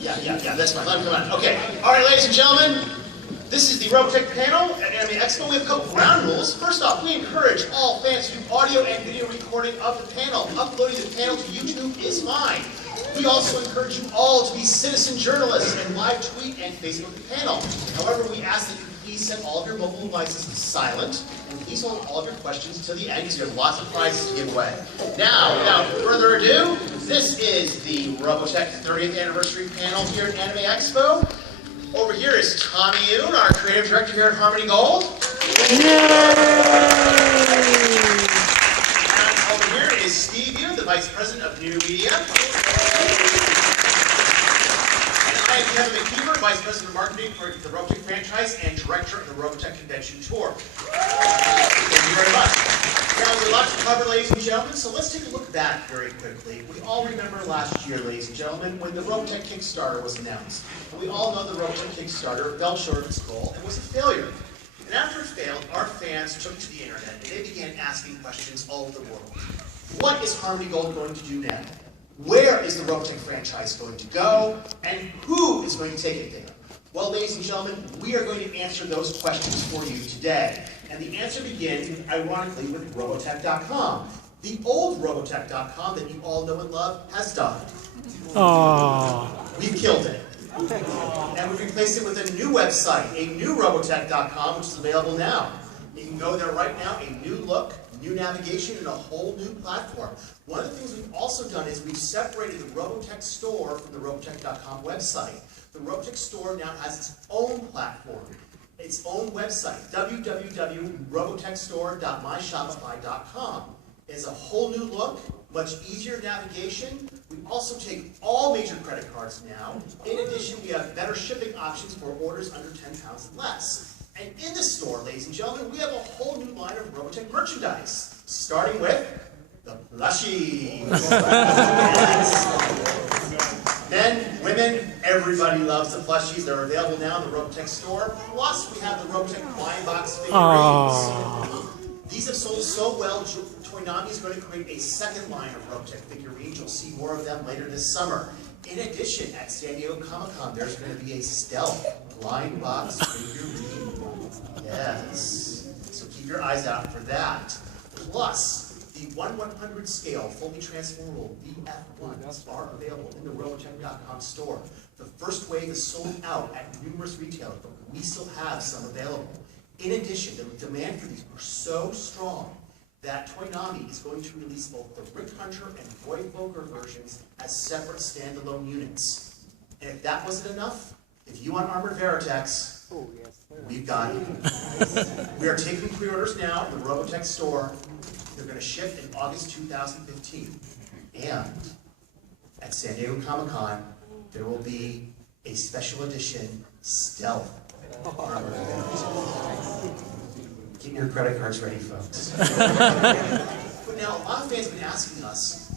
Yeah, that's fine. Come on. Okay. All right, ladies and gentlemen, this is the Robotech panel at Anime Expo. We have a couple ground rules. First off, we encourage all fans to do audio and video recording of the panel. Uploading the panel to YouTube is fine. We also encourage you all to be citizen journalists and live tweet and Facebook the panel. However, we ask that you please set all of your mobile devices to silent, and please hold all of your questions until the end because you have lots of prizes to give away. Now, without further ado, this is the Robotech 30th anniversary panel here at Anime Expo. Over here is Tommy Yoon, our creative director here at Harmony Gold. And over here is Steve Yoon, the vice president of New Media. I am Kevin McKeever, Vice President of Marketing for the Robotech franchise and Director of the Robotech Convention Tour. Thank you very much. Now, there's a lot to cover, ladies and gentlemen, so let's take a look back very quickly. We all remember last year, ladies and gentlemen, when the Robotech Kickstarter was announced. And we all know the Robotech Kickstarter fell short of its goal and was a failure. And after it failed, our fans took to the internet and they began asking questions all over the world. What is Harmony Gold going to do now? Where is the Robotech franchise going to go? And who is going to take it there? Well, ladies and gentlemen, we are going to answer those questions for you today. And the answer begins, ironically, with Robotech.com. The old Robotech.com that you all know and love has died. We've killed it. And we've replaced it with a new website, a new Robotech.com, which is available now. You can go there right now, a new look, new navigation, and a whole new platform. One of the things we've also done is we've separated the Robotech store from the Robotech.com website. The Robotech store now has its own platform, its own website, www.robotechstore.myshopify.com. It's a whole new look, much easier navigation. We also take all major credit cards now. In addition, we have better shipping options for orders under 10 pounds and less. And in the store, ladies and gentlemen, we have a whole new line of Robotech merchandise, starting with the plushies. Men, women, everybody loves the plushies. They're available now in the Robotech store. Plus, we have the Robotech blind box figurines. These have sold so well, Toynami is going to create a second line of Robotech figurines. You'll see more of them later this summer. In addition, at San Diego Comic-Con, there's going to be a stealth blind box figurine. Yes. So keep your eyes out for that. Plus, the 1/100 scale, fully transformable VF1s are available in the Robotech.com store. The first wave is sold out at numerous retailers, but we still have some available. In addition, the demand for these are so strong that Toynami is going to release both the Rick Hunter and Roy Volker versions as separate standalone units. And if that wasn't enough, if you want Armored Veritex, we've got it. We are taking pre-orders now in the Robotech store. They're going to ship in August 2015. And at San Diego Comic-Con, there will be a special edition stealth Armored Veritex. Keep your credit cards ready, folks. But now, a lot of fans have been asking us,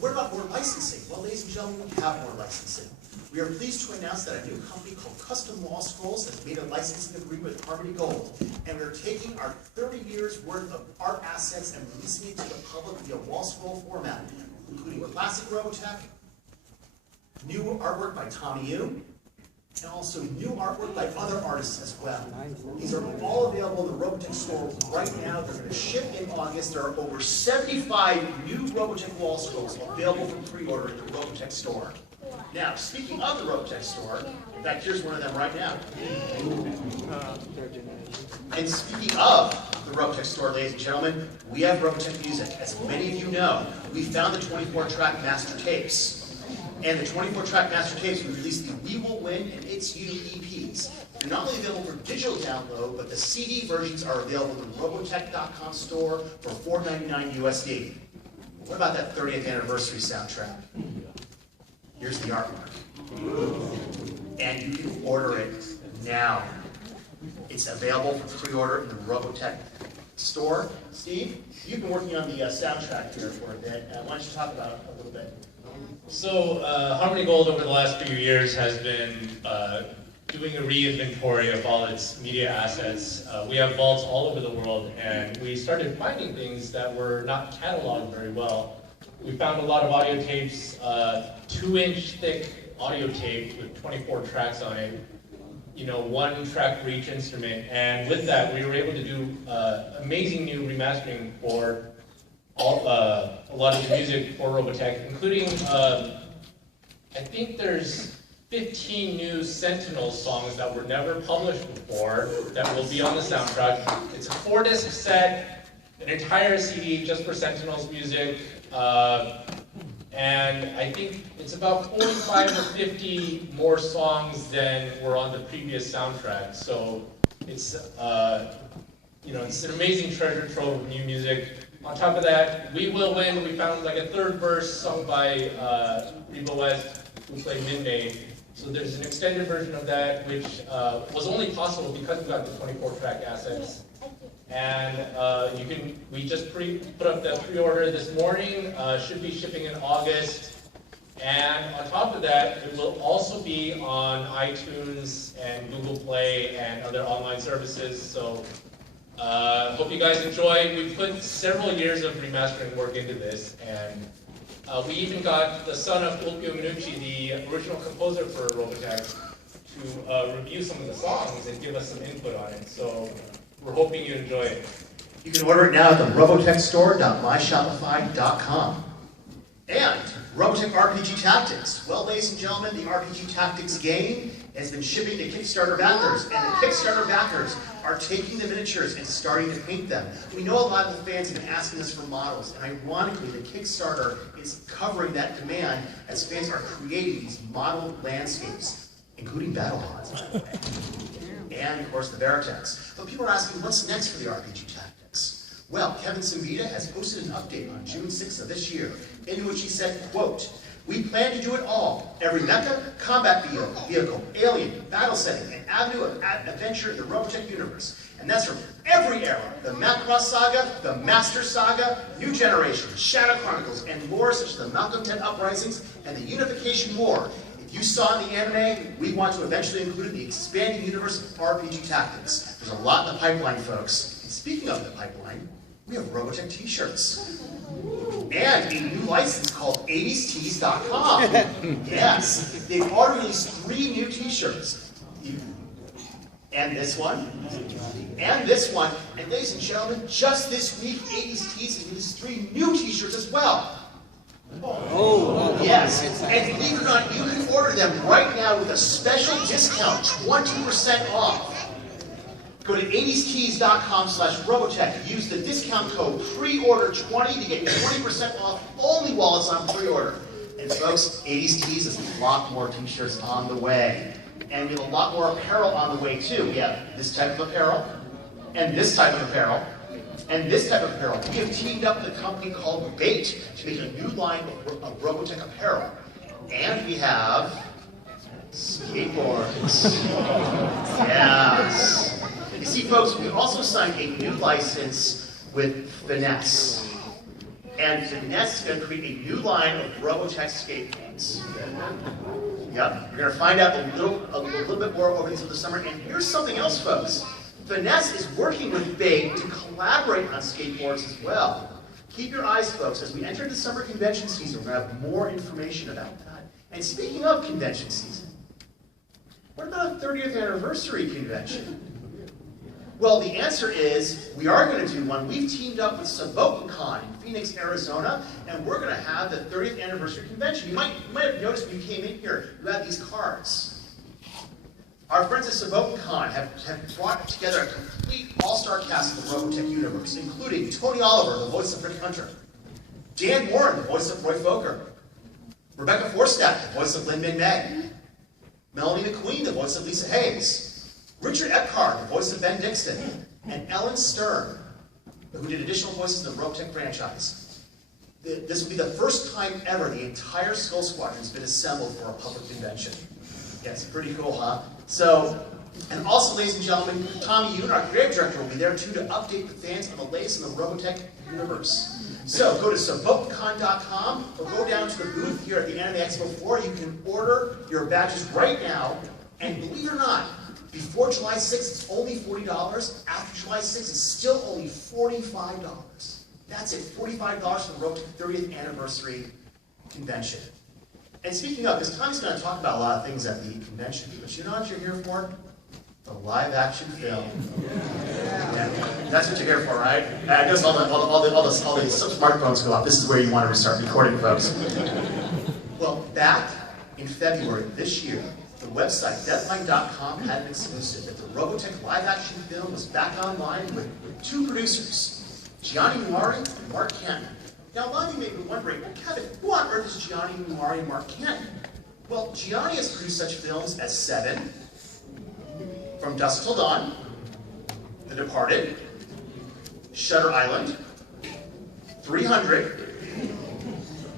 what about more licensing? Well, ladies and gentlemen, we have more licensing. We are pleased to announce that a new company called Custom Wall Scrolls has made a licensing agreement with Harmony Gold. And we're taking our 30 years worth of art assets and releasing it to the public via wall scroll format, including classic Robotech, new artwork by Tommy Yoon, and also new artwork by other artists as well. These are all available in the Robotech store right now. They're going to ship in August. There are over 75 new Robotech wall scrolls available for pre-order in the Robotech store. Now, speaking of the Robotech store, in fact, here's one of them right now. And speaking of the Robotech store, ladies and gentlemen, we have Robotech music. As many of you know, we found the 24-track master tapes. And the 24-track master tapes, we released the We Will Win and It's You EPs. They're not only available for digital download, but the CD versions are available in the Robotech.com store for $4.99 USD. What about that 30th anniversary soundtrack? Here's the artwork. And you can order it now. It's available for pre-order in the Robotech store. Steve, you've been working on the soundtrack here for a bit. Why don't you talk about it a little bit? So Harmony Gold over the last few years has been doing a re-inventory of all its media assets. We have vaults all over the world, and we started finding things that were not cataloged very well. we found a lot of audio tapes, 2-inch thick audio tape with 24 tracks on it, you know, 1 track for each instrument, and with that we were able to do amazing new remastering for all, a lot of the music for Robotech, including, I think there's 15 new Sentinel songs that were never published before that will be on the soundtrack. It's a 4-disc set, an entire CD just for Sentinel's music, and I think it's about 45 or 50 more songs than were on the previous soundtrack. So it's, you know, it's an amazing treasure trove of new music. On top of that, We Will Win, we found like a 3rd verse sung by Reba West, who played Midnay. So there's an extended version of that, which was only possible because we got the 24-track assets. And we just put up the pre-order this morning, should be shipping in August. And on top of that, it will also be on iTunes and Google Play and other online services. So hope you guys enjoy. We put several years of remastering work into this, and we even got the son of Fulvio Minucci, the original composer for Robotech, to review some of the songs and give us some input on it. So we're hoping you enjoy it. You can order it now at the robotechstore.myshopify.com. And Robotech RPG Tactics. Well, ladies and gentlemen, the RPG Tactics game has been shipping to Kickstarter backers, and the Kickstarter backers are taking the miniatures and starting to paint them. We know a lot of the fans have been asking us for models, and ironically, the Kickstarter is covering that demand as fans are creating these model landscapes, including battle pods, by the way. And of course the Veritex. But people are asking, what's next for the RPG Tactics? Well, Kevin Simbita has posted an update on June 6th of this year, in which he said, quote, "We plan to do it all. Every mecha, combat vehicle, alien, battle setting, and avenue of adventure in the Robotech universe. And that's from every era. The Macross Saga, the Master Saga, New Generation, Shadow Chronicles, and more such as the Malcontent Uprisings and the Unification War. If you saw in the anime, we want to eventually include the expanding universe of RPG Tactics. There's a lot in the pipeline, folks. And speaking of the pipeline, we have Robotech t-shirts. And a new license called 80stees.com. Yes, they've already released 3 new t-shirts. And this one. And this one. And ladies and gentlemen, just this week, 80s Tees has released 3 new t-shirts as well. Oh, yes. And believe it or not, you can order them right now with a special discount, 20% off. Go to 80stees.com/Robotech. Use the discount code PREORDER20 to get 20% off only while it's on pre-order. And folks, 80s Tees has a lot more t-shirts on the way. And we have a lot more apparel on the way too. We have this type of apparel, and this type of apparel, and this type of apparel. We have teamed up with a company called Bait to make a new line of Robotech apparel. And we have skateboards. Yes. You see, folks, we also signed a new license with Finesse. And Finesse is going to create a new line of Robotech skateboards. Yep, you're going to find out a little bit more over the summer. And here's something else, folks. Finesse is working with Bait to collaborate on skateboards as well. Keep your eyes, folks, as we enter the summer convention season. We're going to have more information about that. And speaking of convention season, what about a 30th anniversary convention? Well, the answer is we are going to do one. We've teamed up with SabokenCon in Phoenix, Arizona, and we're going to have the 30th anniversary convention. You might have noticed when you came in here, you have these cards. Our friends at SabokenCon have brought together a complete all-star cast of the Robotech universe, including Tony Oliver, the voice of Rick Hunter, Dan Warren, the voice of Roy Fokker, Rebecca Forstack, the voice of Lin Min May, Melanie McQueen, the voice of Lisa Hayes, Richard Epcar, the voice of Ben Dixon, and Ellen Stern, who did additional voices in the Robotech franchise. This will be the first time ever the entire Skull Squadron has been assembled for a public convention. Yeah, it's pretty cool, huh? So, and also, ladies and gentlemen, Tommy Yoon, our creative director, will be there too to update the fans on the latest in the Robotech universe. So, go to SabokenCon.com or go down to the booth here at the Anime Expo 4. You can order your badges right now, and believe it or not, before July 6th, it's only $40. After July 6th, it's still only $45. That's it, $45 for the Robotech 30th anniversary convention. And speaking of, because Tommy's going to talk about a lot of things at the convention, but you know what you're here for? The live action film. Yeah. That's what you're here for, right? And I guess all the smartphones go off. This is where you want to start recording, folks. Well, back in February of this year, the website Deadline.com had an exclusive that the Robotech live action film was back online with two producers, Gianni Nuari and Mark Cannon. Now, a lot of you may be wondering, well, Kevin, who on earth is Gianni Nuari and Mark Cannon? Well, Gianni has produced such films as Seven, From Dusk Till Dawn, The Departed, Shutter Island, 300,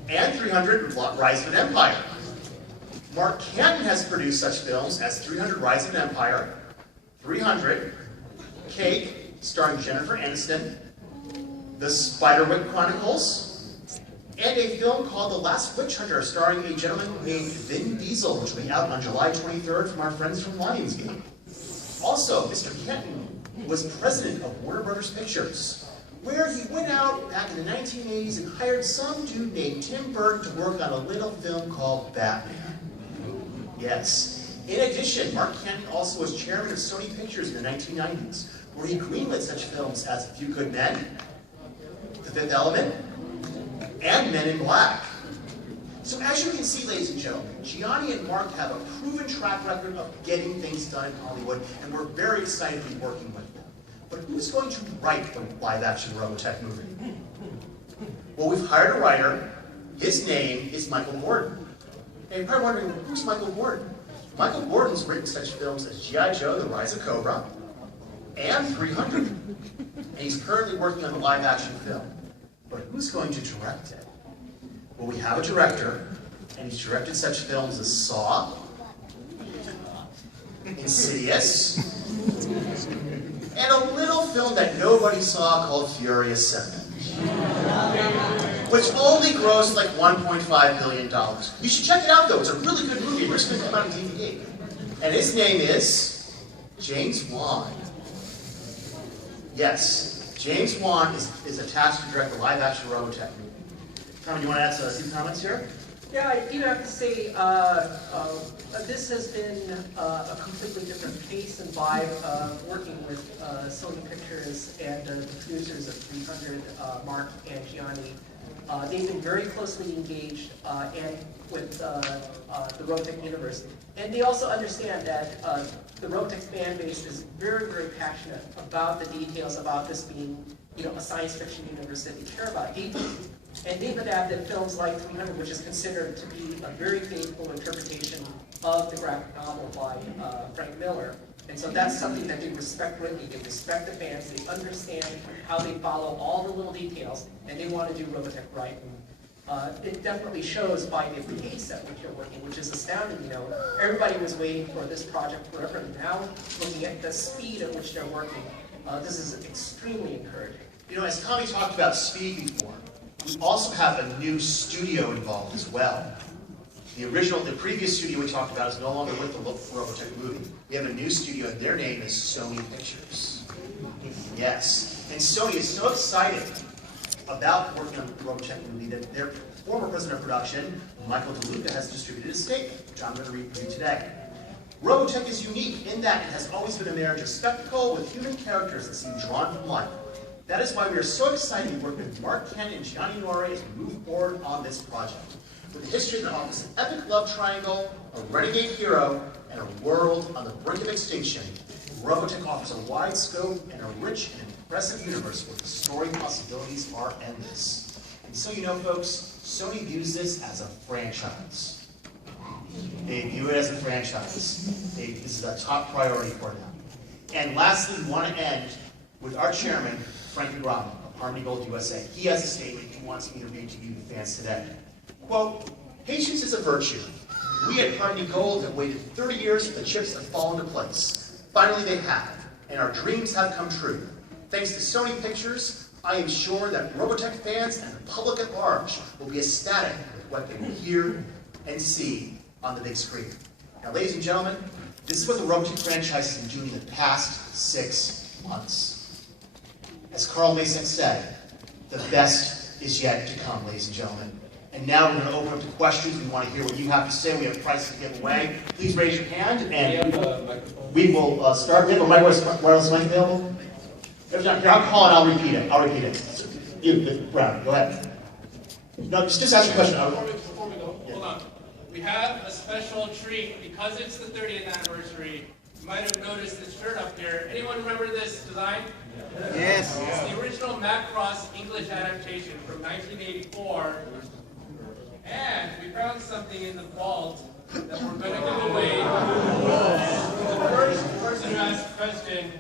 and 300 Rise of an Empire. Mark Cannon has produced such films as 300 Rise of an Empire, 300, Cake, starring Jennifer Aniston, The Spiderwick Chronicles, and a film called The Last Witch Hunter, starring a gentleman named Vin Diesel, which will be out on July 23rd from our friends from Lionsgate. Also, Mr. Canton was president of Warner Brothers Pictures, where he went out back in the 1980s and hired some dude named Tim Burton to work on a little film called Batman. Yes. In addition, Mark Cannon also was chairman of Sony Pictures in the 1990s, where he greenlit such films as A Few Good Men, The Fifth Element, and Men in Black. So as you can see, ladies and gentlemen, Gianni and Mark have a proven track record of getting things done in Hollywood, and we're very excited to be working with them. But who's going to write the live-action Robotech movie? Well, we've hired a writer. His name is Michael Gordon. And you're probably wondering, who's Michael Gordon? Michael Gordon's written such films as G.I. Joe, The Rise of Cobra, and 300. And he's currently working on the live-action film. But who's going to direct it? Well, we have a director, and he's directed such films as Saw, Insidious, and a little film that nobody saw called Furious 7, which only grossed like $1.5 billion. You should check it out, though. It's a really good movie. We're just going to come out on DVD. And his name is James Wan. Yes, James Wan is attached to direct the live-action Robotech movie. Tom, do you want to add a few comments here? Yeah, I do have to say, this has been a completely different pace and vibe working with Sony Pictures and the producers of 300, Mark and Gianni. They've been very closely engaged and with the Robotech universe. And they also understand that the Robotech fan base is very, very passionate about the details about this being, a science fiction universe that they care about deeply. And they've adapted films like 300, which is considered to be a very faithful interpretation of the graphic novel by Frank Miller. And so that's something that they respect greatly. They respect the fans, they understand how they follow all the little details, and they want to do Robotech right. And, it definitely shows by the pace at which they're working, which is astounding. Everybody was waiting for this project forever, and now looking at the speed at which they're working, this is extremely encouraging. As Tommy talked about speed before, we also have a new studio involved as well. The previous studio we talked about is no longer with the Robotech movie. We have a new studio, and their name is Sony Pictures. Yes, and Sony is so excited about working on the Robotech movie that their former president of production, Michael DeLuca, has distributed a statement, which I'm going to read for you today. Robotech is unique in that it has always been a marriage of spectacle with human characters that seem drawn from life. That is why we are so excited to work with Mark Cannon and Gianni Nuari as we move forward on this project. With a history that offers an epic love triangle, a renegade hero, and a world on the brink of extinction, Robotech offers a wide scope and a rich and impressive universe where the story possibilities are endless. And so folks, Sony views this as a franchise. They view it as a franchise. This is a top priority for them. And lastly, we want to end with our chairman, Frankie Robin of Harmony Gold USA. He has a statement he wants me to read to you, the fans, today. Quote, "Patience is a virtue. We at Harmony Gold have waited 30 years for the chips to fall into place. Finally they have, and our dreams have come true. Thanks to Sony Pictures, I am sure that Robotech fans and the public at large will be ecstatic with what they will hear and see on the big screen." Now, ladies and gentlemen, this is what the Robotech franchise has been doing in the past 6 months. As Carl Mason said, the best is yet to come, ladies and gentlemen. And now we're going to open up to questions. We want to hear what you have to say. We have prizes to give away. Please raise your hand, and we will start. We have a wireless mic available. If not, here, I'll call it. I'll repeat it. I'll repeat it. You, Brown, go ahead. No, just ask your question. Before we go, hold on. We have a special treat because it's the 30th anniversary. You might have noticed this shirt up here. Anyone remember this design? Yes. It's the original Macross English adaptation from 1984. And we found something in the vault that we're going to give away. The first person who asks a question,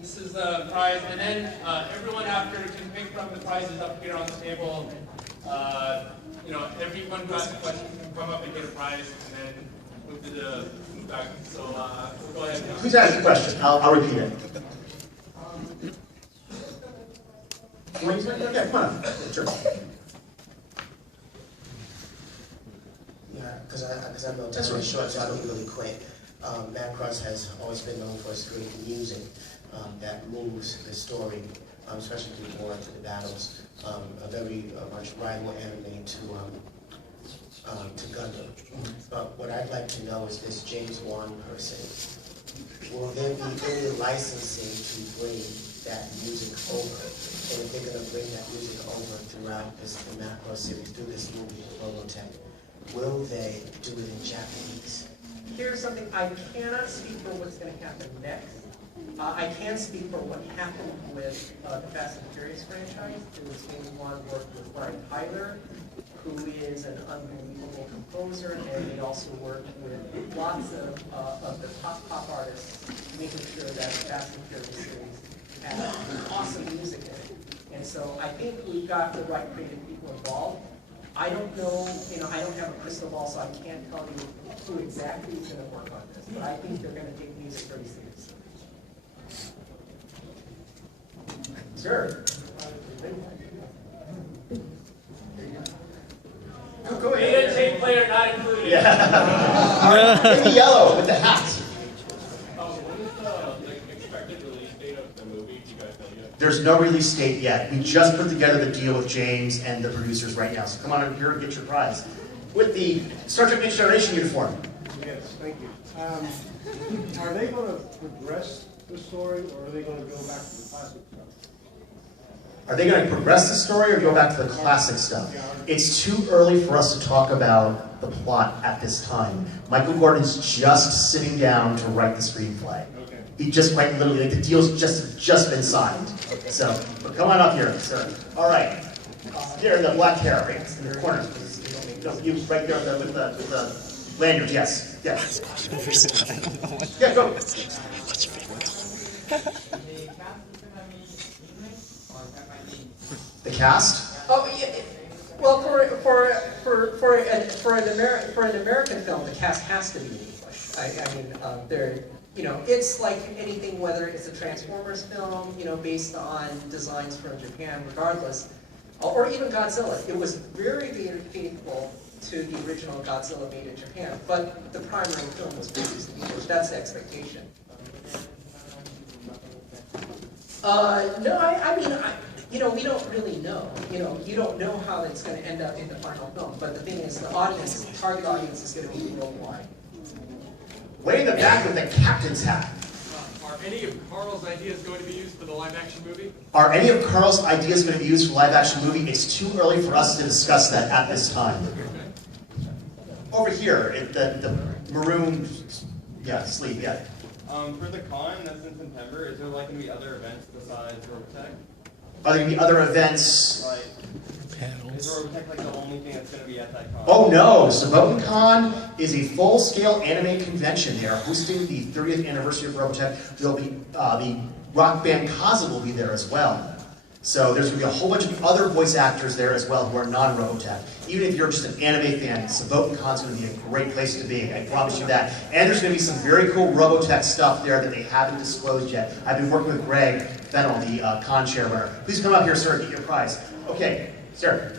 this is the prize, and then everyone after can pick from the prizes up here on the table. You know, everyone who asks a question can come up and get a prize, and then move to the back. So we'll go ahead now. Who's asking the question? I'll repeat it. Okay, come on. Sure. Yeah, because I'm relatively short, so I'll be really quick. Macross has always been known for its great music that moves the story, especially through war to the battles. A very much rival anime to Gundam. But what I'd like to know is this James Wan person. Will there be any licensing to bring that music over? And if they're going to bring that music over throughout the Macross series, through this movie, Robotech, will they do it in Japanese? Here's something, I cannot speak for what's going to happen next. I can speak for what happened with the Fast and Furious franchise. It was James Wan worked with Brian Tyler, who is an unbelievable composer, and he also worked with lots of the top artists, making sure that the Fast and Furious series had awesome music in it. And so I think we've got the right creative people involved. I don't know, I don't have a crystal ball, so I can't tell you who exactly is going to work on this, but I think they're going to take music very seriously. Sure. Go ahead. Beta tape player not included. Yeah. In the yellow with the hat. What is the expected release date of the movie? Do you guys know yet? There's no release date yet. We just put together the deal with James and the producers right now. So come on over here and get your prize. With the Star Trek Next Generation uniform. Yes, thank you. Are they going to progress the story, or are they going to go back to the classic stuff? Are they going to progress the story or go back to the classic stuff? It's too early for us to talk about the plot at this time. Michael Gordon's just sitting down to write the screenplay. Okay. He just quite literally, like the deal's just been signed. Okay. So, but come on up here, sir. All right. Here in the black hair, right in the corner. No, you right there with the lanyard. Yes. Yes. Yeah, go. The cast? Oh, yeah. Well, for an American film, the cast has to be in English. I mean, they're, it's like anything, whether it's a Transformers film, based on designs from Japan, regardless, or even Godzilla. It was very, very faithful to the original Godzilla made in Japan, but the primary film was produced in English. That's the expectation. No, I mean, we don't really know. You don't know how it's going to end up in the final film. But the thing is, the audience, the target audience, is going to be worldwide. Way in the back with the captain's hat. Are any of Carl's ideas going to be used for the live-action movie? Are any of Carl's ideas going to be used for live-action movie? It's too early for us to discuss that at this time. Over here, the maroon, sleeve, yeah. For the con that's in September, is there going to be other events besides Robotech? Are there going to be other events? Like, is Robotech the only thing that's going to be at that con? Oh no, SabotanCon is a full-scale anime convention. They are hosting the 30th anniversary of Robotech. There'll be the rock band Kaza will be there as well. So there's going to be a whole bunch of other voice actors there as well who are non-Robotech. Even if you're just an anime fan, SabotanCon is going to be a great place to be. I promise you that. And there's going to be some very cool Robotech stuff there that they haven't disclosed yet. I've been working with Greg Fennell, the con chair runner. Please come up here, sir, and get your prize. Okay, sir.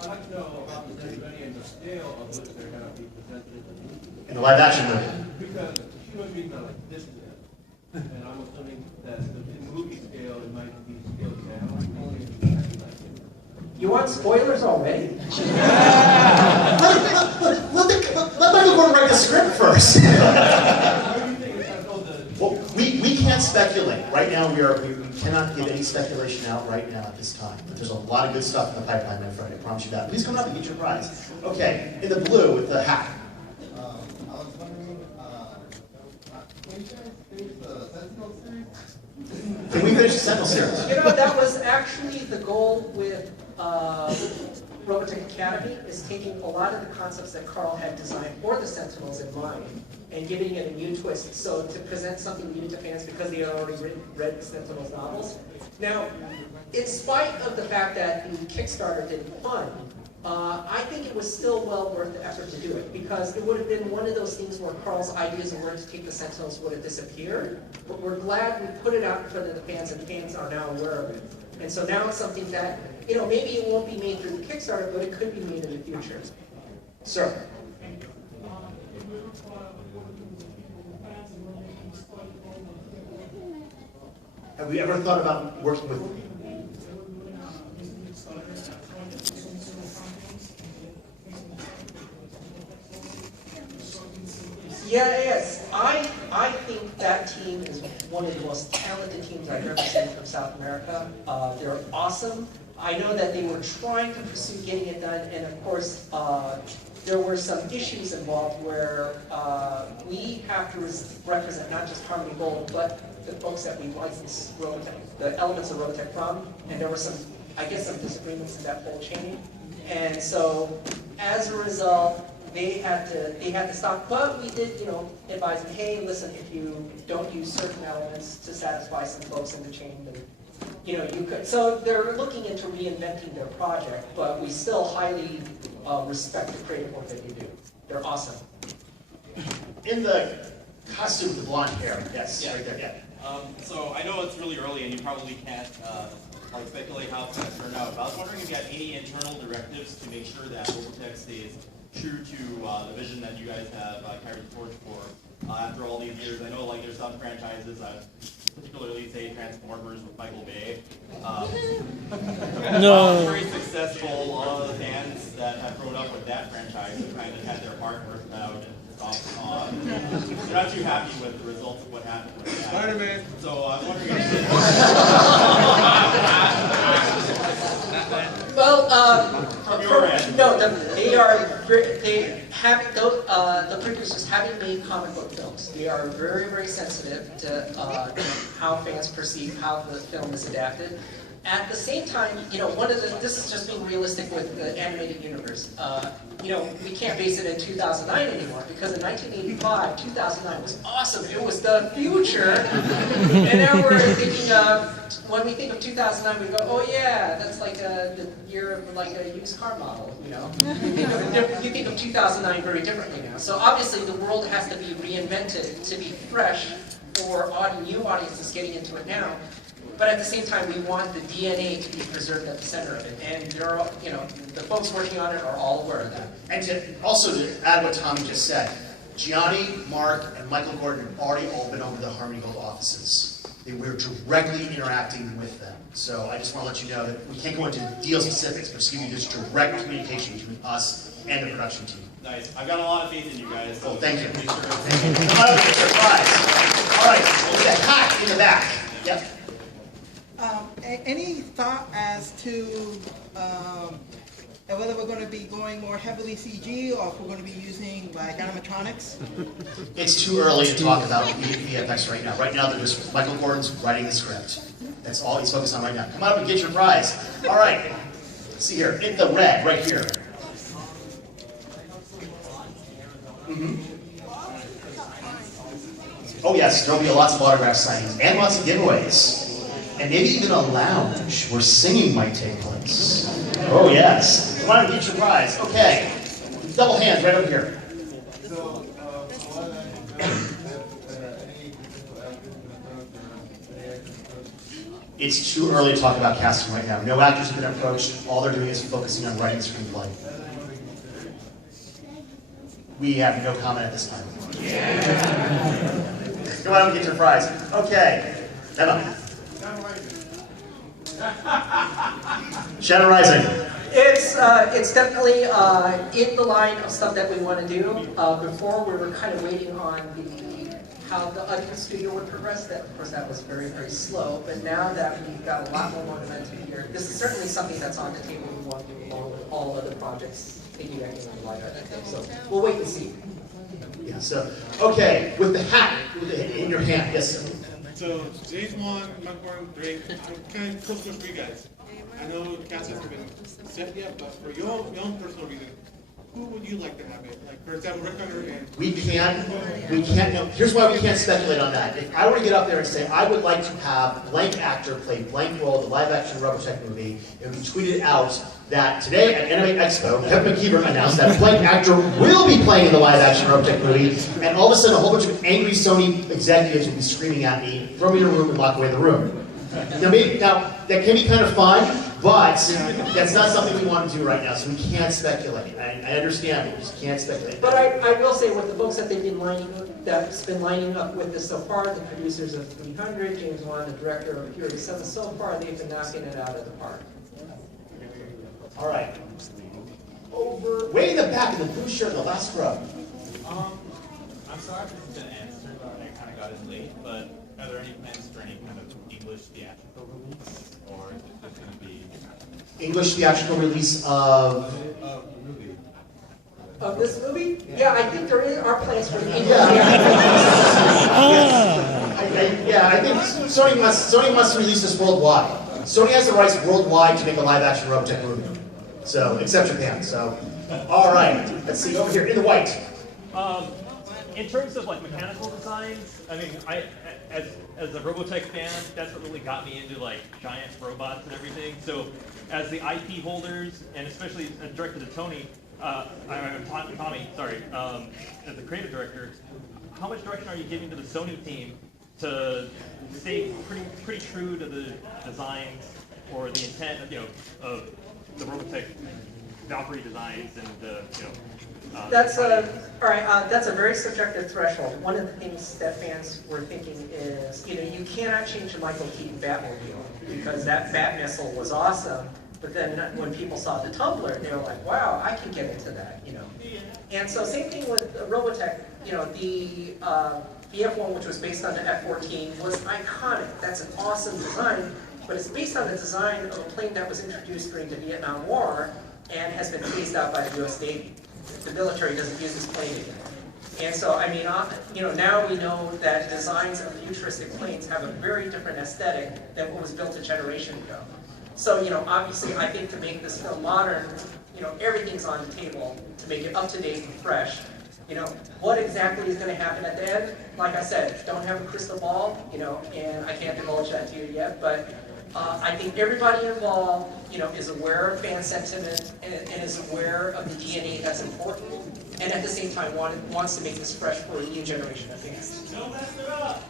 I'd like to know about the density and the scale of which they're going to be presented in the movie. In the live-action movie. Because the human beings are like this big, and I'm assuming that the movie scale, it might be scaled down. You want spoilers already? Let Michael Gordon write the script first. Well, we can't speculate. Right now, we cannot give any speculation out right now at this time. But there's a lot of good stuff in the pipeline, my friend. I promise you that. Please come up and get your prize. Okay, in the blue with the hat. I was wondering, can you guys finish the Sentinel series? Can we finish the Sentinel series? You know, that was actually the goal with Robotech Academy, is taking a lot of the concepts that Carl had designed for the Sentinels in mind and giving it a new twist. So to present something new to fans because they had already read the Sentinels novels. Now, in spite of the fact that the Kickstarter didn't fund, I think it was still well worth the effort to do it, because it would have been one of those things where Carl's ideas of where to take the Sentinels would have disappeared. But we're glad we put it out in front of the fans, and fans are now aware of it. And so now it's something that, you know, maybe it won't be made through the Kickstarter, but it could be made in the future. Sir. Have we ever thought about working with? Yes, I think that team is one of the most talented teams I've ever seen from South America. They're awesome. I know that they were trying to pursue getting it done, and of course, there were some issues involved where we have to represent not just Harmony Gold, but the folks that we license Robotech, the elements of Robotech from, and there were some, I guess, some disagreements in that whole chain. And so, as a result, they had to stop, but we did, you know, advise them, hey, listen, if you don't use certain elements to satisfy some folks in the chain, then, you know, you could. So they're looking into reinventing their project, but we still highly respect the creative work that you do. They're awesome. In the costume with the blonde hair, yes, Yeah. right there, yeah. So I know it's really early and you probably can't like speculate how it's going to turn out, but I was wondering if you had any internal directives to make sure that Robotech stays true to the vision that you guys have carried the torch for after all these years. I know like there's some franchises, particularly say Transformers with Michael Bay. No. Very successful. A lot of the fans that have grown up with that franchise have kind of had their heart ripped out and stopped on. They're not too happy with the results of what happened with that. Spider-Man. So I'm wondering if Well, from your end. no, the producers, having made comic book films, they are very, very sensitive to how fans perceive how the film is adapted. At the same time, you know, this is just being realistic with the animated universe. You know, we can't base it in 2009 anymore, because in 1985, 2009 was awesome. It was the future. And now we're thinking of, when we think of 2009, we go, oh yeah, that's like the year of like a used car model, you know? You think of 2009 very differently now. So obviously the world has to be reinvented to be fresh for new audiences getting into it now. But at the same time, we want the DNA to be preserved at the center of it. And there are, you know, the folks working on it are all aware of that. And also to add what Tommy just said, Gianni, Mark, and Michael Gordon have already all been over the Harmony Gold offices. We're directly interacting with them. So I just want to let you know that we can't go into deal specifics, but just give you just direct communication between us and the production team. Nice. I've got a lot of faith in you guys. So Oh, thank you. Make sure Thank you. Come on, get your prize. All right, with the hat in the back. Yep. Any thought as to whether we're going to be going more heavily CG or if we're going to be using like animatronics? It's too early to talk about VFX right now. Right now, Michael Gordon's writing the script. That's all he's focused on right now. Come on up and get your prize. All right. Let's see here. In the red, right here. Oh yes, there'll be lots of autograph signings and lots of giveaways. And maybe even a lounge where singing might take place. Oh yes. Come on and get your prize. Okay. Double hands right over here. So, It's too early to talk about casting right now. No actors have been approached. All they're doing is focusing on writing the screenplay. We have no comment at this time. Come on and get your prize. Okay. Emma. Shadow Rising. it's definitely in the line of stuff that we want to do. Before we were kind of waiting on how the audio studio would progress. That, of course, that was very, very slow. But now that we've got a lot more momentum here, this is certainly something that's on the table we want to do along with all other projects piggybacking on the live action. So we'll wait and see. Yeah. So okay, with the hat in your hand, yes. Sir. So James Wan, Popcorn, Drake, I'm kind of close for you guys. I know the cast hasn't been set yet, but for your own personal reason, who would you like to have it? Like, for example, Rick Hunter and... We can't know. Here's why we can't speculate on that. If I were to get up there and say, I would like to have blank actor play blank role in the live action Robotech movie, it would be tweeted out that today at Anime Expo, Kevin McKeever announced that blank actor will be playing in the live action Robotech movie, and all of a sudden a whole bunch of angry Sony executives would be screaming at me, throw me in a room and lock away the room. Now, that can be kind of fun, but that's not something we want to do right now, so we can't speculate. I understand, but we just can't speculate. But I will say, with the folks that they've been lining up with this so far, the producers of 300, James Wan, the director of Fury 7, so far they've been knocking it out of the park. All right. Over, way in the back in the blue shirt, the last row. I'm sorry if this has been answered, I kind of got in late, but are there any plans for any kind of English theatrical release, or is it just going to be English theatrical release of the movie? Of this movie? Yeah, I think there are plans for the English I think Sony must release this worldwide. Sony has the rights worldwide to make a live-action Robotech movie. So, except Japan. So, all right. Let's see over here in the white. In terms of like mechanical designs, I mean, as a Robotech fan, that's what really got me into like giant robots and everything. So, as the IP holders, and especially directed to Tommy, sorry, as the creative director, how much direction are you giving to the Sony team to stay pretty true to the designs or the intent of the Robotech Valkyrie designs and That's all right. That's a very subjective threshold. One of the things that fans were thinking is, you cannot change the Michael Keaton Batmobile because that Bat missile was awesome. But then when people saw the Tumbler, they were like, "Wow, I can get into that," And so same thing with Robotech. The F1, which was based on the F-14, was iconic. That's an awesome design, but it's based on the design of a plane that was introduced during the Vietnam War and has been phased out by the U.S. Navy. The military doesn't use this plane anymore. And so, I mean, now we know that designs of futuristic planes have a very different aesthetic than what was built a generation ago. So, obviously, I think to make this film modern, everything's on the table to make it up to date and fresh. What exactly is going to happen at the end? Like I said, don't have a crystal ball, and I can't divulge that to you yet, but I think everybody involved, is aware of fan sentiment and is aware of the DNA that's important, and at the same time wants to make this fresh for a new generation of fans. Don't mess it up!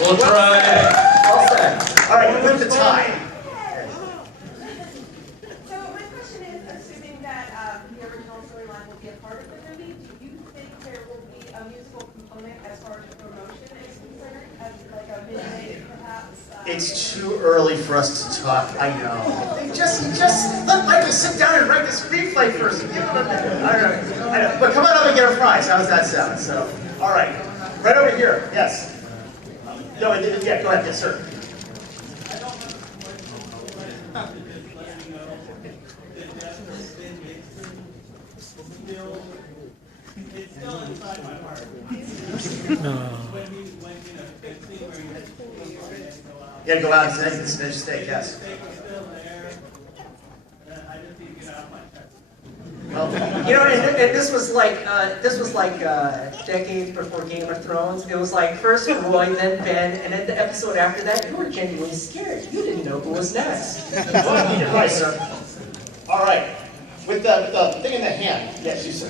We'll try. All set. All right, with the tie. So my question is, assuming that the original storyline will be a part of the movie, do you think there will be a musical component as far as the promotion is concerned, as like a midnight perhaps? It's too early for us to talk. I know. Just let Michael sit down and write the screenplay first. Give him a minute. I know. But come on up and get a prize. How does that sound? So, all right, right over here. Yes. No, yeah. Go ahead. Yes, sir. It's still inside my heart. You gotta go out and finish the steak, yes. And this was like decades before Game of Thrones. It was like first Roy, then Ben, and then the episode after that, you were genuinely scared. You didn't know who was next. Right, sir. All right. With the thing in the hand. Yes, you sir.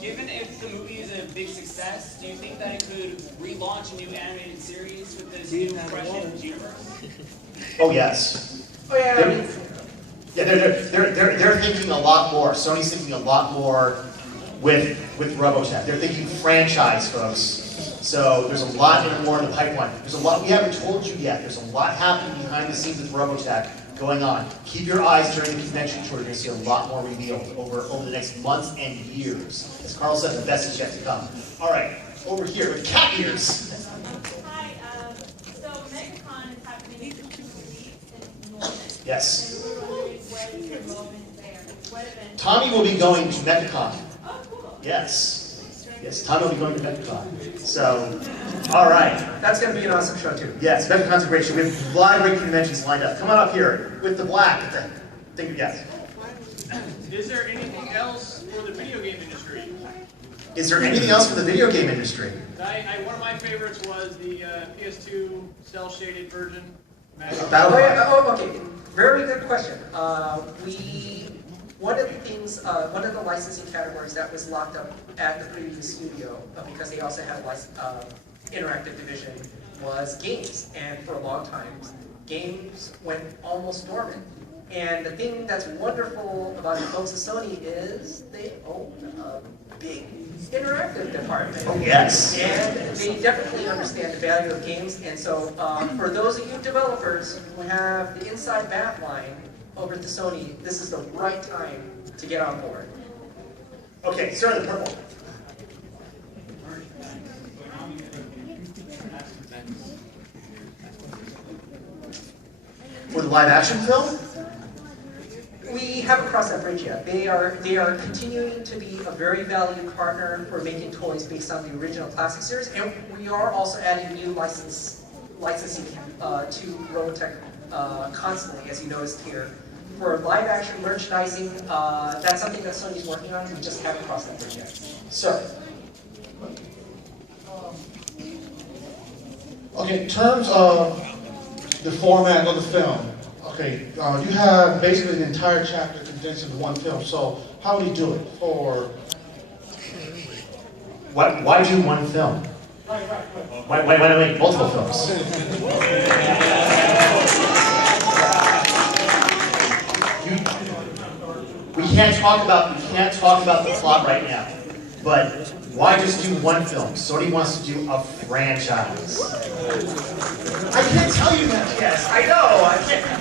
Given if the movie is a big success, do you think that it could relaunch a new animated series with this new fresh universe? Oh yes. Oh yeah. They're thinking a lot more. Sony's thinking a lot more with Robotech. They're thinking franchise, folks. So there's a lot more in the pipeline. There's a lot we haven't told you yet. There's a lot happening behind the scenes with Robotech going on. Keep your eyes during the convention tour. You're going to see a lot more revealed over the next months and years. As Carl said, the best is yet to come. All right, over here with cat ears. Hi, so MegaCon is happening in 2 weeks in Norman. Yes. And we were wondering what is your involvement there? What event? Tommy will be going to MegaCon. Oh, cool. Yes. Yes, Tommy will be going to MegaCon. So, all right. That's going to be an awesome show too. Yes, MegaCon's a great show. We have a lot of great conventions lined up. Come on up here with the black. Think yes. Is there anything else for the video game industry? Is there anything else for the video game industry? One of my favorites was the PS2 cel-shaded version. Okay, very good question. One of the licensing categories that was locked up at the previous studio, because they also had a interactive division, was games. And for a long time, games went almost dormant. And the thing that's wonderful about the folks at Sony is they own a big interactive department. Oh, yes. And they definitely understand the value of games. And so for those of you developers who have the inside bat line over to Sony, this is the right time to get on board. Okay, start with the purple. For the live action film? We haven't crossed that bridge yet. They are continuing to be a very valued partner for making toys based on the original classic series, and we are also adding new licensing to Robotech constantly, as you noticed here. For live action merchandising, that's something that Sony's working on. We just haven't crossed that bridge yet. Sir. Okay, in terms of the format of the film, okay, you have basically the entire chapter condensed into one film, so how would you do it for... Why do one film? Why not make multiple films? We can't talk about the plot right now, but why just do one film? Sony wants to do a franchise. I can't tell you that. Yes, I know. I can't.